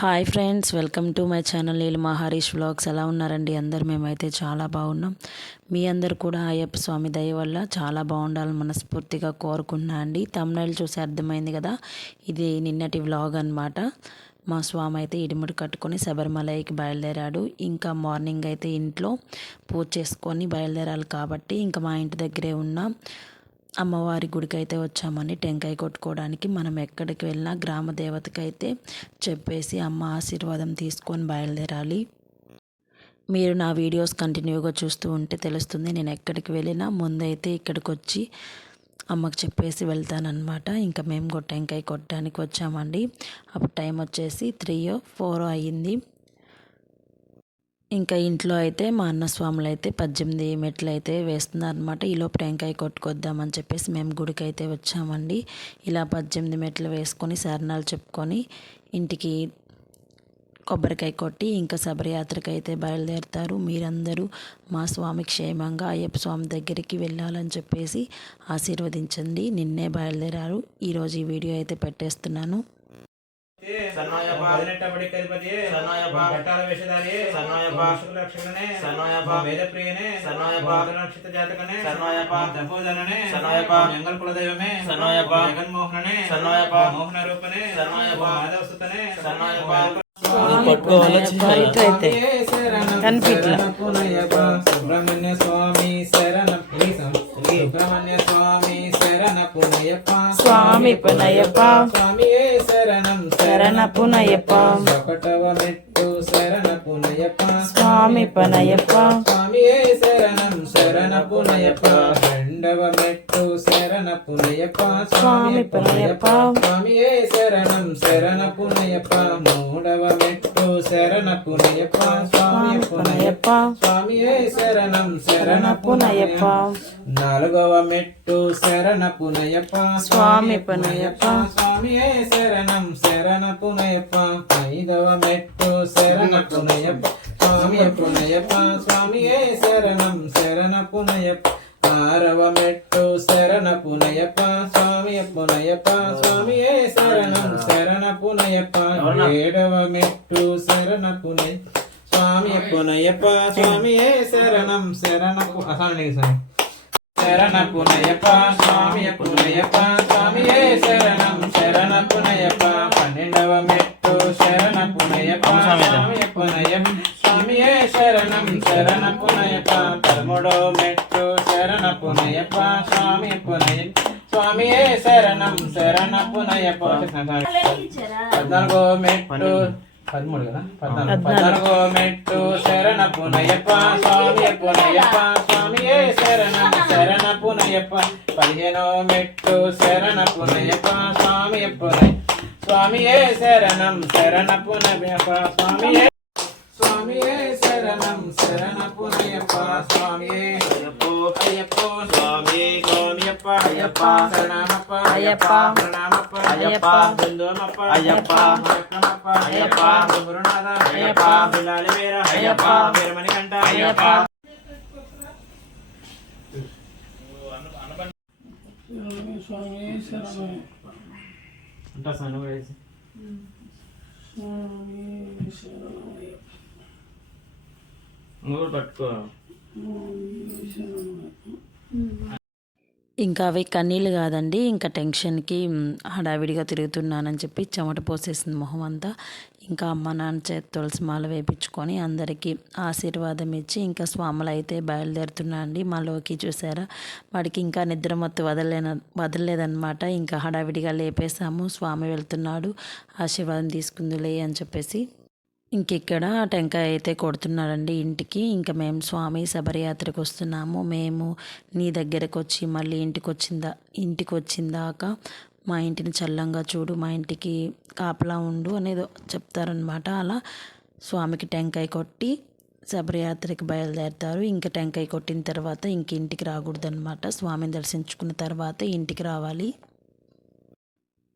Hi friends, welcome to my channel Neelima Harish vlogs. ఎలా ఉన్నారండి అందరు? మేమైతే చాలా బాగున్నాం. మీ అందరు కూడా అయ్యప్ప స్వామి దయ వల్ల చాలా బాగుండాలని మనస్ఫూర్తిగా కోరుకున్నా అండి. తమ్నైల్ చూసి అర్థమైంది కదా, ఇది నిన్నటి వ్లాగ్ అన్నమాట. మా స్వామి అయితే ఇడిముడి కట్టుకొని శబరిమలైకి బయలుదేరాడు. ఇంకా మార్నింగ్ అయితే ఇంట్లో పూజ చేసుకొని బయలుదేరాలి కాబట్టి ఇంకా మా ఇంటి దగ్గరే ఉన్న అమ్మవారి గుడికి అయితే వచ్చామని టెంకాయ కొట్టుకోవడానికి. మనం ఎక్కడికి వెళ్ళినా గ్రామ దేవతకి అయితే చెప్పేసి అమ్మ ఆశీర్వాదం తీసుకొని బయలుదేరాలి. మీరు నా వీడియోస్ కంటిన్యూగా చూస్తూ ఉంటే తెలుస్తుంది. నేను ఎక్కడికి వెళ్ళినా ముందైతే ఇక్కడికి వచ్చి అమ్మకు చెప్పేసి వెళ్తానన్నమాట. ఇంకా మేము కూడా టెంకాయ కొట్టడానికి వచ్చామండి. అప్పుడు టైం వచ్చేసి 3-4 అయ్యింది. ఇంకా ఇంట్లో అయితే మా అన్న స్వాములు అయితే 18 మెట్లు అయితే వేస్తున్నారనమాట. ఈలోపు టెంకాయ కొట్టుకొద్దామని చెప్పేసి మేము గుడికి అయితే వచ్చామండి. ఇలా 18 మెట్లు వేసుకొని శరణాలు చెప్పుకొని ఇంటికి కొబ్బరికాయ కొట్టి ఇంకా శబరియాత్రకి అయితే బయలుదేరుతారు. మీరందరూ మా స్వామి క్షేమంగా అయ్యప్ప స్వామి దగ్గరికి వెళ్ళాలని చెప్పేసి ఆశీర్వదించండి. నిన్నే బయలుదేరారు. ఈరోజు ఈ వీడియో అయితే పెట్టేస్తున్నాను. సుబ్రహ్మణ్య స్వామి శరణం. సుబ్రహ్మణ్య స్వామి శరణ పునయప్ప. స్వామి పునయప్ప. స్వామియే శరణం శరణ పునయప్ప. ఒకటవ మెట్టు శరణ పునయప్ప. స్వామి పునయప్ప. స్వామియే శరణం శరణ పునయప్ప. రెండవ మెట్టు శరణ పునయప్ప. స్వామి పునయప్ప. స్వామియే శరణం శరణ పునయప్ప. మూడవ మెట్టు శరణ పునయప్ప. స్వామి పునయప్ప. స్వామియే శరణం శరణ పునయప్ప. నాలుగవ మెట్టు శరణ పునయప్ప. స్వామి పునయప్ప. స్వామియే శరణం శరణ పునయప్ప. ఐదవ మెట్టు శరణ పునయప్ప. స్వామి పునయప్ప. స్వామియే శరణం శరణ పునయప్ప. ఆరవ మెట్టు శరణ పునయప్ప. స్వామి పునయప్ప. స్వామియే శరణం శరణ పునయప్ప. ఏడవ మెట్టు శరణ పునయప్ప. స్వామి పునయప్ప. స్వామియే శరణం శరణ శరణ పునయప్ప. స్వామి పునయప్ప. స్వామియే శరణం శరణ పునయప్ప. 12వ మెట్టు శరణ పునయప్ప. స్వామి పునయప్ప. స్వామియే శరణం శరణ పునయప్ప. 13వ మెట్టు శరణ పునయప్ప. స్వామి పునయప్ప. స్వామియే శరణం శరణ పునయప్ప. 14వ మెట్టు 13 కదా 14వ మెట్టు శరణ పునయప్ప. స్వామి పునయప్ప. స్వామియే శరణం శరణ పునయప్ప. 15వ మెట్టు శరణ పునయప్ప. స్వామి పునయప్ప. స్వామియే శరణం శరణ పునయప్ప. స్వామియే శరణం శరణ పునయప్ప. స్వామియే అయ్యప్పో అయ్యప్పో. స్వామి స్వామియప్ప. అయ్యప్ప శరణమప్ప. అయ్యప్ప ప్రణామప్ప. అయ్యప్ప బంధుమప్ప. అయ్యప్ప రత్నమప్ప. అయ్యప్ప గురునాథ. అయ్యప్ప బిలాలి వీర. అయ్యప్ప వీరమణి కంట. అయ్యప్ప స్వామి శరణం అంటా సను వేసి స్వామి శరణం. నువ్వు పట్టుకో. ఇంకా అవి కన్నీళ్ళు కాదండి, ఇంకా టెన్షన్కి హడావిడిగా తిరుగుతున్నానని చెప్పి చెమట పోసేసింది మొహం అంతా. ఇంకా అమ్మ నాన్న చేత తులసి మాల వేయించుకొని అందరికీ ఆశీర్వాదం ఇచ్చి ఇంకా స్వాములు అయితే బయలుదేరుతున్నా అండి. మా లోకి చూసారా, వాడికి ఇంకా నిద్ర మత్తు వదలలేదన్నమాట. ఇంకా హడావిడిగా లేపేశాము. స్వామి వెళ్తున్నాడు, ఆశీర్వాదం తీసుకుందులే అని చెప్పేసి ఇంకిక్కడ టెంకాయ అయితే కొడుతున్నారండి ఇంటికి. ఇంకా మేము స్వామి శబరియాత్రకు వస్తున్నాము, మేము నీ దగ్గరకు వచ్చి మళ్ళీ ఇంటికి వచ్చిందాక మా ఇంటిని చల్లంగా చూడు, మా ఇంటికి కాపలా ఉండు అనేది చెప్తారనమాట. అలా స్వామికి టెంకాయ కొట్టి శబరియాత్రకి బయలుదేరుతారు. ఇంకా టెంకాయ కొట్టిన తర్వాత ఇంటికి రాకూడదు అనమాట. స్వామిని దర్శించుకున్న తర్వాత ఇంటికి రావాలి.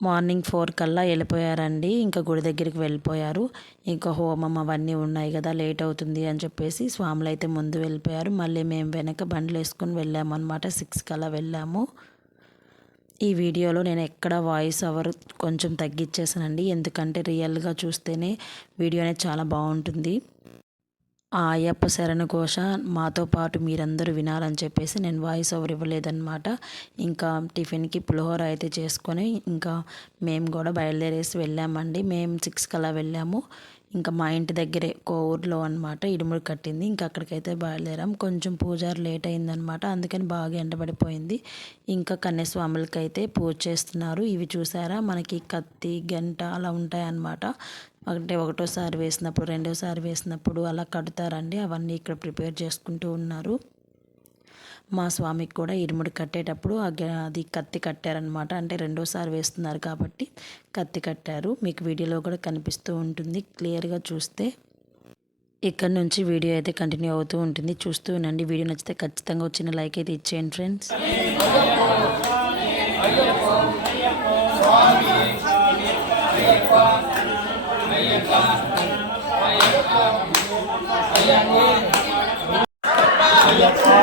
మార్నింగ్ 4 కల్లా వెళ్ళిపోయారండి. ఇంకా గుడి దగ్గరికి వెళ్ళిపోయారు. ఇంకా హోమం అవన్నీ ఉన్నాయి కదా, లేట్ అవుతుంది అని చెప్పేసి స్వాములు అయితే ముందు వెళ్ళిపోయారు. మళ్ళీ మేము వెనక బండ్లు వేసుకొని వెళ్ళాము అనమాట. 6 కల్లా వెళ్ళాము. ఈ వీడియోలో నేను ఎక్కడ వాయిస్ ఓవర్ కొంచెం తగ్గించేసానండి, ఎందుకంటే రియల్గా చూస్తేనే వీడియో అనేది చాలా బాగుంటుంది. ఆ అయ్యప్ప శరణ ఘోష మాతో పాటు మీరందరూ వినాలని చెప్పేసి నేను వాయిస్ ఓవర్ ఇవ్వలేదన్నమాట. ఇంకా టిఫిన్కి పులిహోర అయితే చేసుకొని ఇంకా మేము కూడా బయలుదేరేసి వెళ్ళామండి. మేము 6కి అలా వెళ్ళాము. ఇంకా మా ఇంటి దగ్గరే ఊర్లో అనమాట ఇడుముడు కట్టింది. ఇంకా అక్కడికైతే బయలుదేరాం. కొంచెం పూజారు లేట్ అయిందనమాట, అందుకని బాగా ఎండబడిపోయింది. ఇంకా కన్యాస్వాములకి అయితే పూజ చేస్తున్నారు. ఇవి చూసారా, మనకి కత్తి గంట అలా ఉంటాయన్నమాట. అంటే ఒకటోసారి వేసినప్పుడు రెండోసారి వేసినప్పుడు అలా కడతారండి. అవన్నీ ఇక్కడ ప్రిపేర్ చేసుకుంటూ ఉన్నారు. మా స్వామికి కూడా ఇరుముడి కట్టేటప్పుడు అది కత్తి కట్టారనమాట. అంటే రెండోసారి వేస్తున్నారు కాబట్టి కత్తి కట్టారు. మీకు వీడియోలో కూడా కనిపిస్తూ ఉంటుంది క్లియర్గా చూస్తే. ఇక్కడ నుంచి వీడియో అయితే కంటిన్యూ అవుతూ ఉంటుంది, చూస్తూ ఉండండి. వీడియో నచ్చితే ఖచ్చితంగా వచ్చిన లైక్ అయితే ఇచ్చేయండి ఫ్రెండ్స్. అయ్యప్ప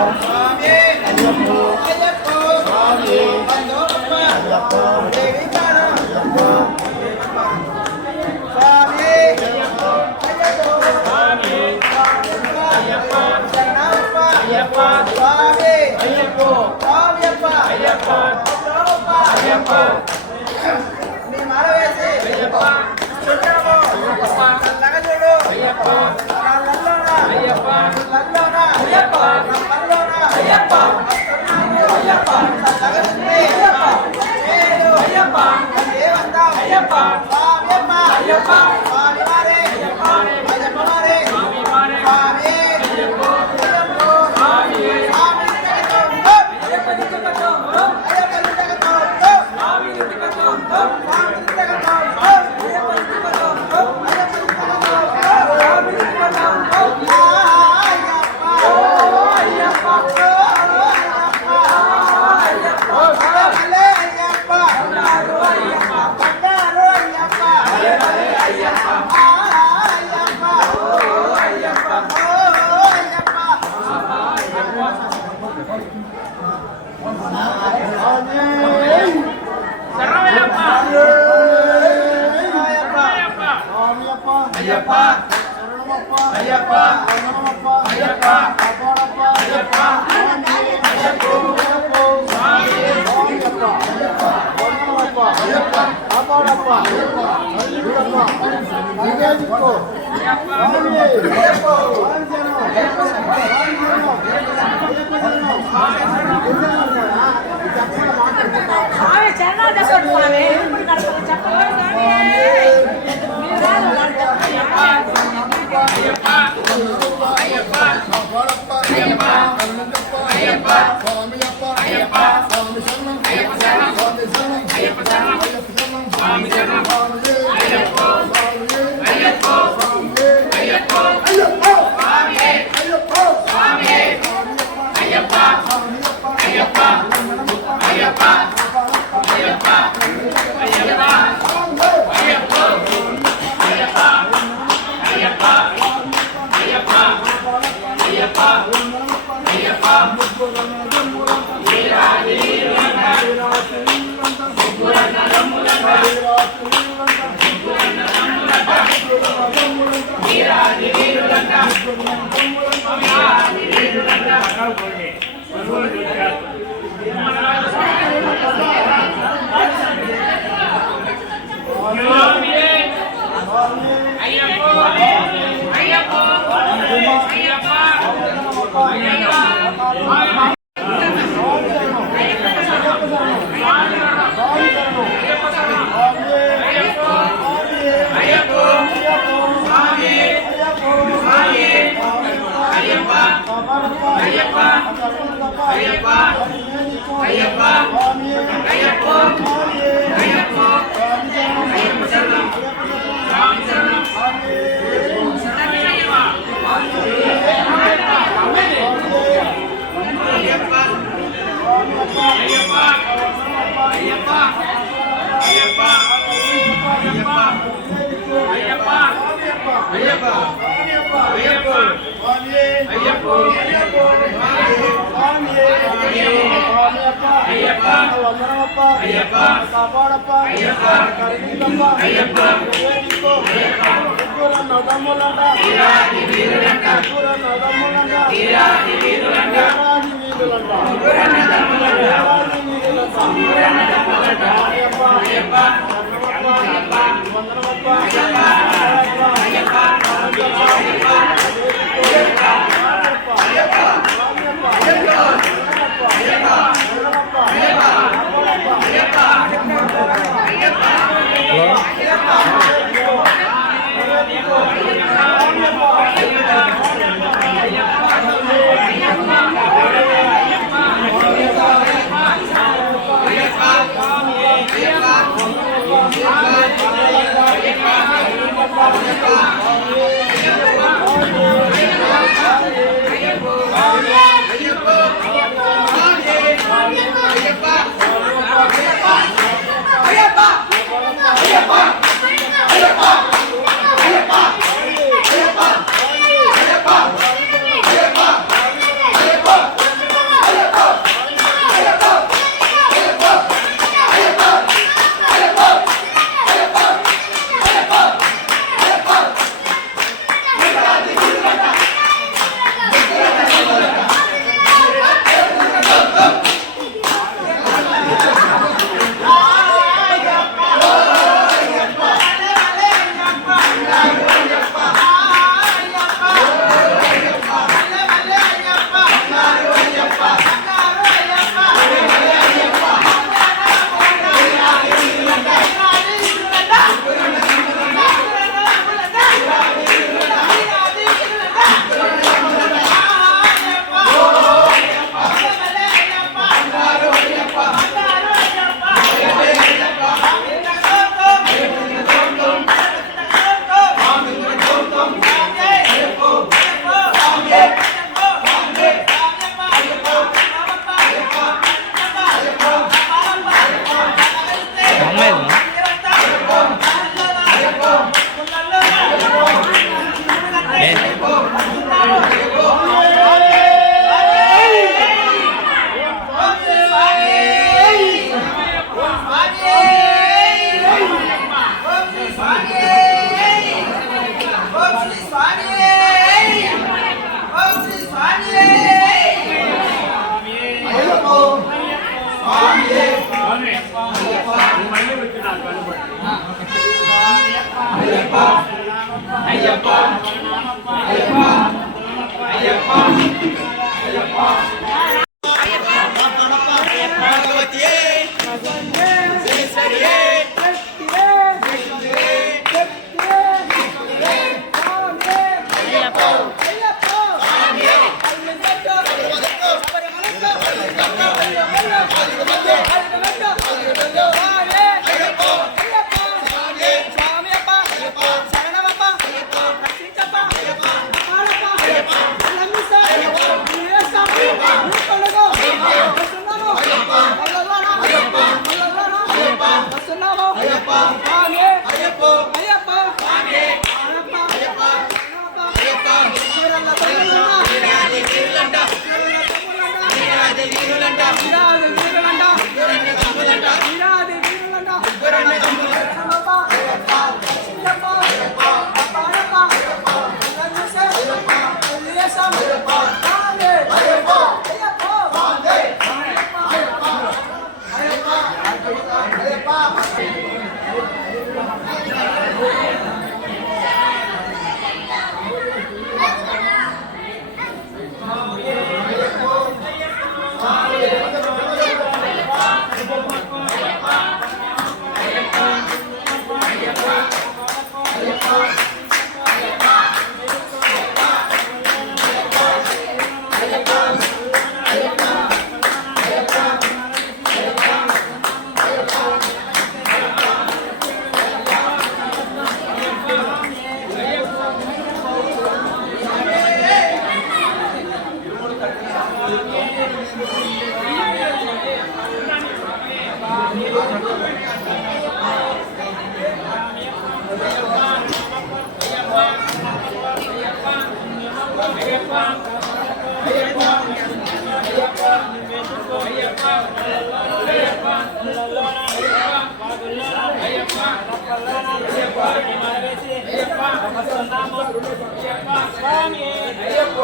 తపస్సున్నాము అయ్యప్ప స్వామి అయ్యప్ప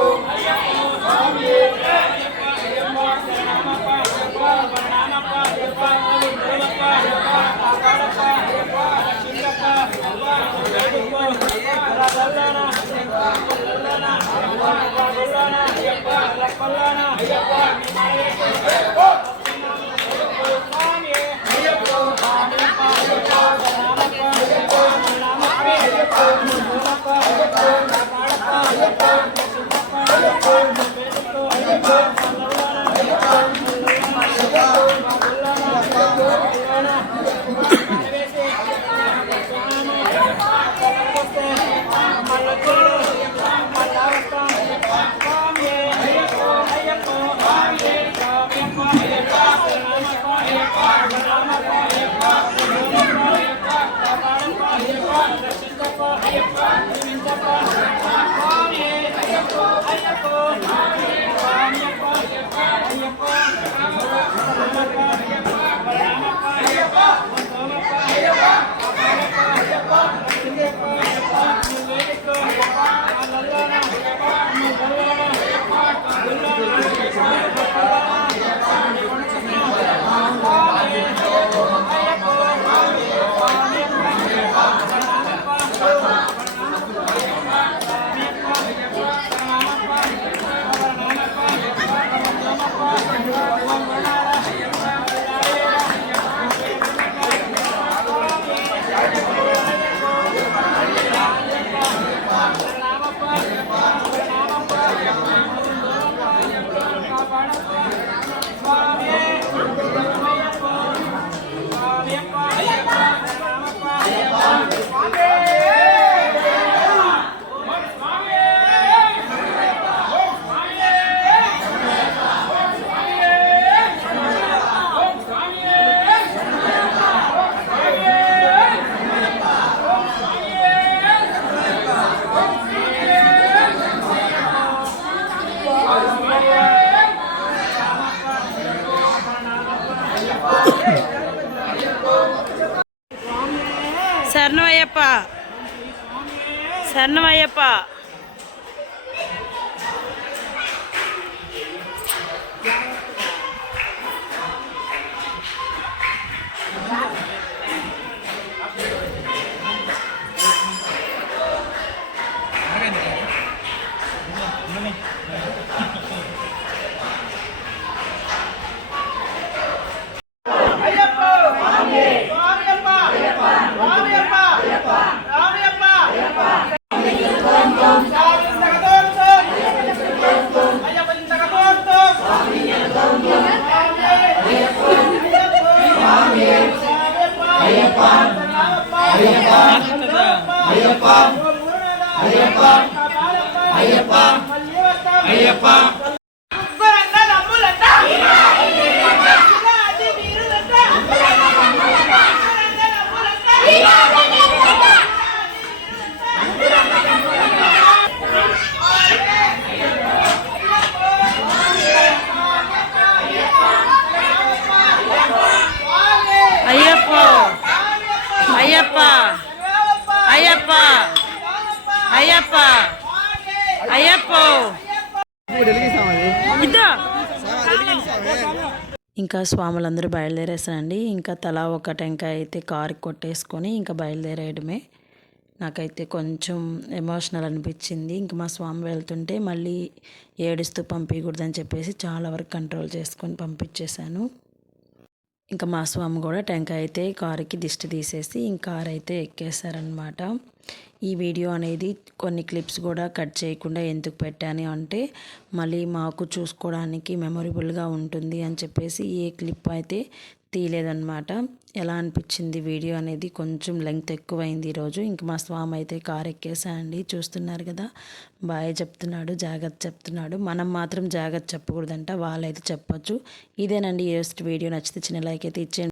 స్వామి అయ్యప్ప శరణమప్ప అయ్యప్ప వరణమప్ప అయ్యప్ప గురువప్ప అయ్యప్ప కాపాడప్ప అయ్యప్ప రక్షించప్ప అయ్యప్ప రదల్లన రదల్లన రదల్లన అయ్యప్ప రప్పల్లన అయ్యప్ప స్వామి అయ్యప్ప శరణమయ్యప్ప శరణమయ్యప్ప అయ్యప్ప అయ్యప్ప అయ్యప్ప అయ్యప్ప అయ్యప్ప ఇద్దా ఇంకా స్వాములందరూ బయలుదేరేసారండి. ఇంకా తలా ఒక టెంకాయ అయితే కారుకి కొట్టేసుకొని ఇంకా బయలుదేరేయడమే. నాకైతే కొంచెం ఎమోషనల్ అనిపించింది. ఇంక మా స్వామి వెళ్తుంటే మళ్ళీ ఏడుస్తూ పంపించకూడదని చెప్పేసి చాలా వరకు కంట్రోల్ చేసుకొని పంపించేశాను. ఇంకా మా స్వామి కూడా టెంకాయ అయితే కారుకి దిష్టి తీసేసి ఇంక కారు అయితే ఎక్కేశారనమాట. ఈ వీడియో అనేది కొన్ని క్లిప్స్ కూడా కట్ చేయకుండా ఎందుకు పెట్టాను అంటే మళ్ళీ మాకు చూసుకోవడానికి మెమొరబుల్గా ఉంటుంది అని చెప్పేసి ఏ క్లిప్ అయితే తీయలేదన్నమాట. ఎలా అనిపించింది వీడియో అనేది కొంచెం లెంగ్త్ ఎక్కువైంది ఈరోజు. ఇంక మా స్వామి అయితే కారు ఎక్కేసాయండి. చూస్తున్నారు కదా, బాయ్ చెప్తున్నాడు, జాగ్రత్త చెప్తున్నాడు. మనం మాత్రం జాగ్రత్త చెప్పకూడదంట, వాళ్ళైతే చెప్పొచ్చు. ఇదేనండి ఈరోజు వీడియో. నచ్చితే చిన్న లైక్ అయితే ఇచ్చేయండి.